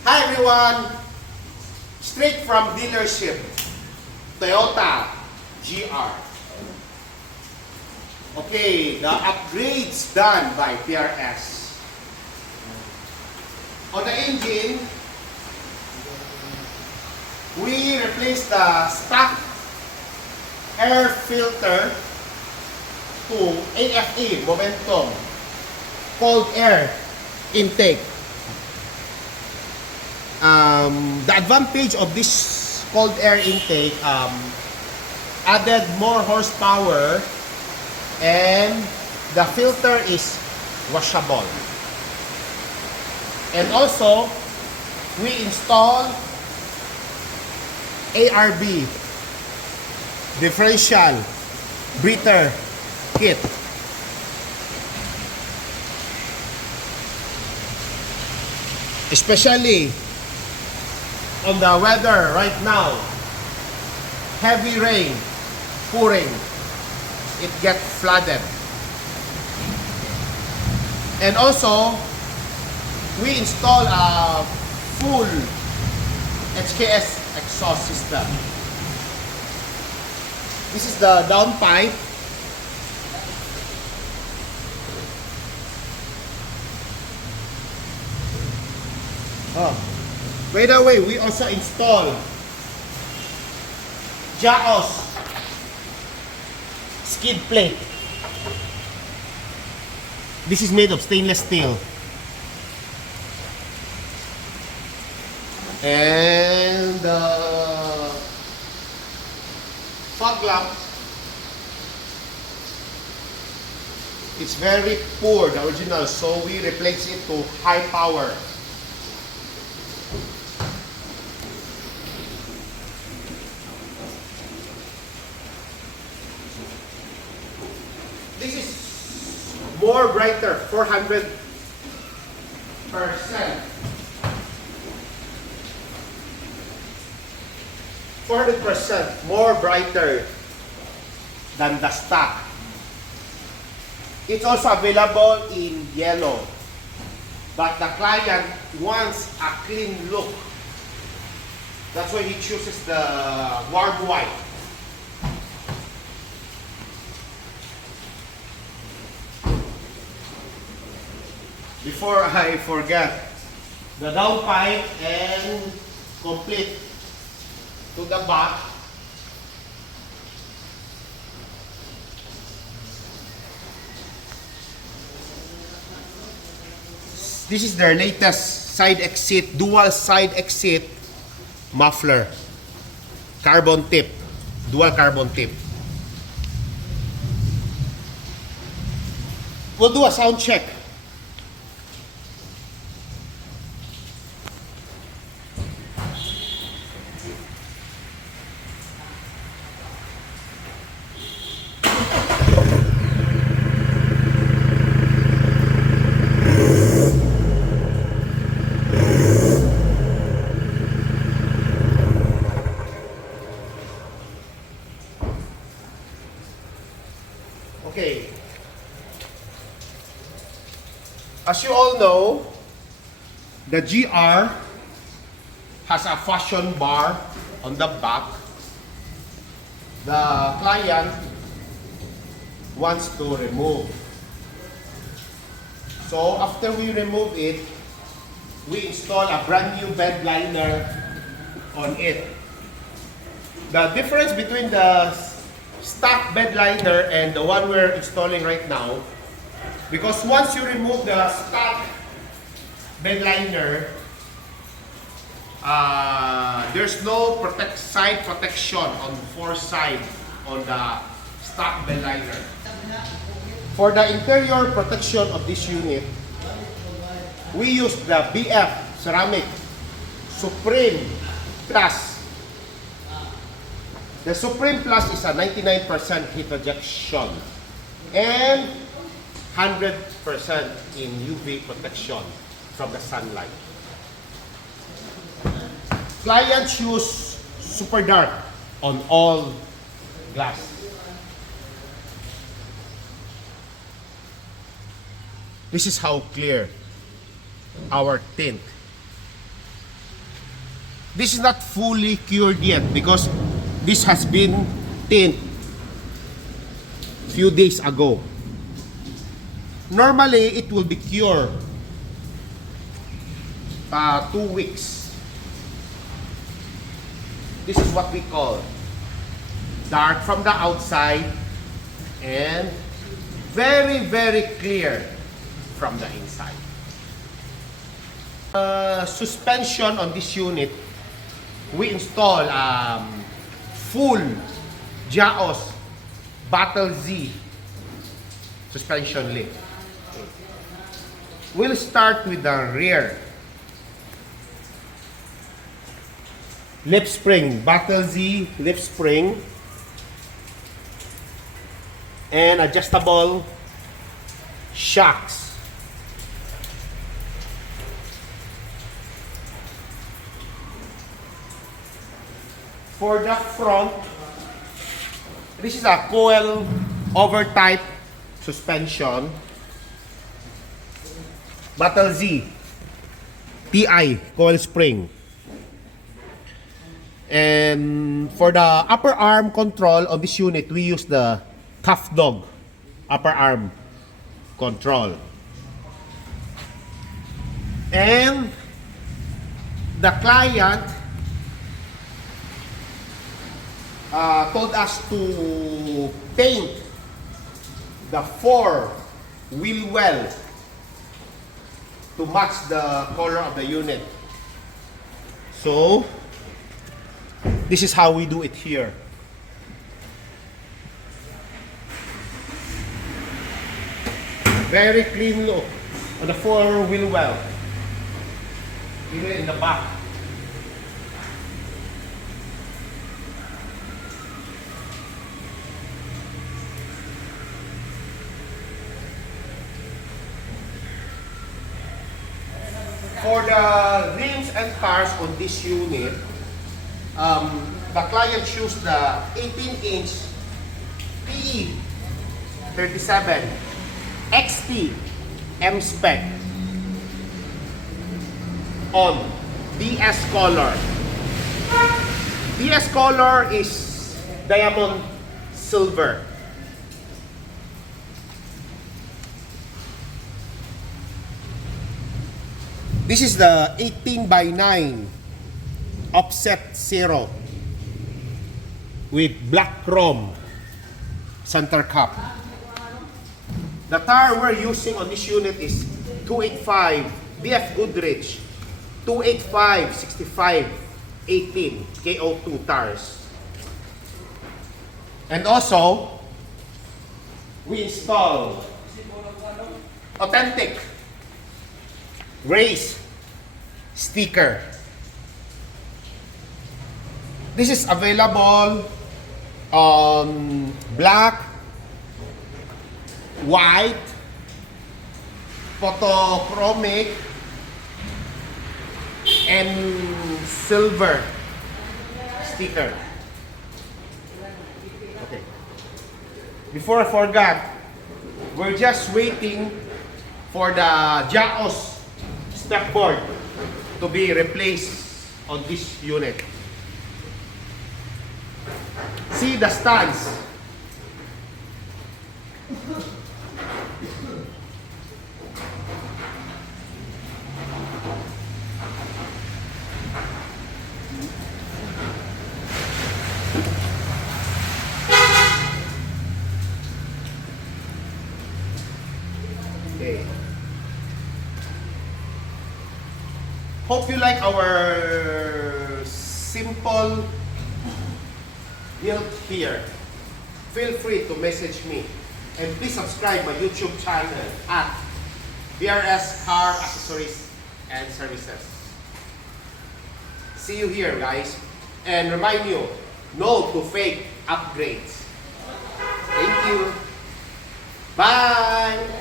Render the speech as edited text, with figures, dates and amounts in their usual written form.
Hi everyone! Straight from dealership, Toyota GR. Okay, the upgrades done by PRS. On the engine, we replaced the stock air filter to AFE, momentum, cold air intake. The advantage of this cold air intake added more horsepower, and the filter is washable. And also, we install ARB, differential breather kit. Especially on the weather right now, heavy rain pouring, it gets flooded. And also, we install a full HKS exhaust system. This is the downpipe. By the way, we also install JAOS skid plate. This is made of stainless steel. And the FOGLAMP, it's very poor, the original, so we replace it to high power. This is more brighter, 400%. 400% more brighter than the stock. It's also available in yellow, but the client wants a clean look. That's why he chooses the warm white. Before I forget, the downpipe and complete to the back. This is their latest side exit, dual side exit muffler. Carbon tip, dual carbon tip. We'll do a sound check. Okay. As you all know, the GR has a fashion bar on the back. The client wants to remove. So after we remove it, we install a brand new bed liner on it. The difference between the stock bed liner and the one we're installing right now, because once you remove the stock bed liner, there's no side protection on four sides on the stock bed liner. For the interior protection of this unit, we use the BF ceramic Supreme Plus. The Supreme Plus is a 99% heat rejection and 100% in UV protection from the sunlight. Clients use super dark on all glass. This is how clear our tint This is not fully cured yet because this has been tint few days ago. Normally, it will be cured 2 weeks. This is what we call dark from the outside and very, very clear from the inside. Suspension on this unit, we install full JAOS Battle Z suspension lift. We'll start with the rear. Lip spring, Battle Z lip spring, and adjustable shocks. For the front, this is a coil over type suspension. Battle Z TI coil spring. And for the upper arm control of this unit, we use the TOUGHDOG upper arm control. And the client told us to paint the 4 wheel well to match the color of the unit. So this is how we do it here. Very clean look on the 4 wheel well, even in the back. For the rims and cars on this unit, the client chose the 18-inch PE 37 XT M-SPEC on DS color. DS color is diamond silver. This is the 18x9 offset 0 with black chrome center cap. The tire we're using on this unit is 285 BF Goodrich 285 65 18 KO2 tires. And also, we install authentic race sticker. This is available on black, white, photochromic, and silver sticker. Okay. Before I forgot, we're just waiting for the JAOS STEPBOARD to be replaced on this unit. See the stands. Okay. Hope you like our simple build here. Feel free to message me. And please subscribe my YouTube channel at PRS CAR ACCESSORIES and Services. See you here, guys. And remind you, no to fake upgrades. Thank you. Bye!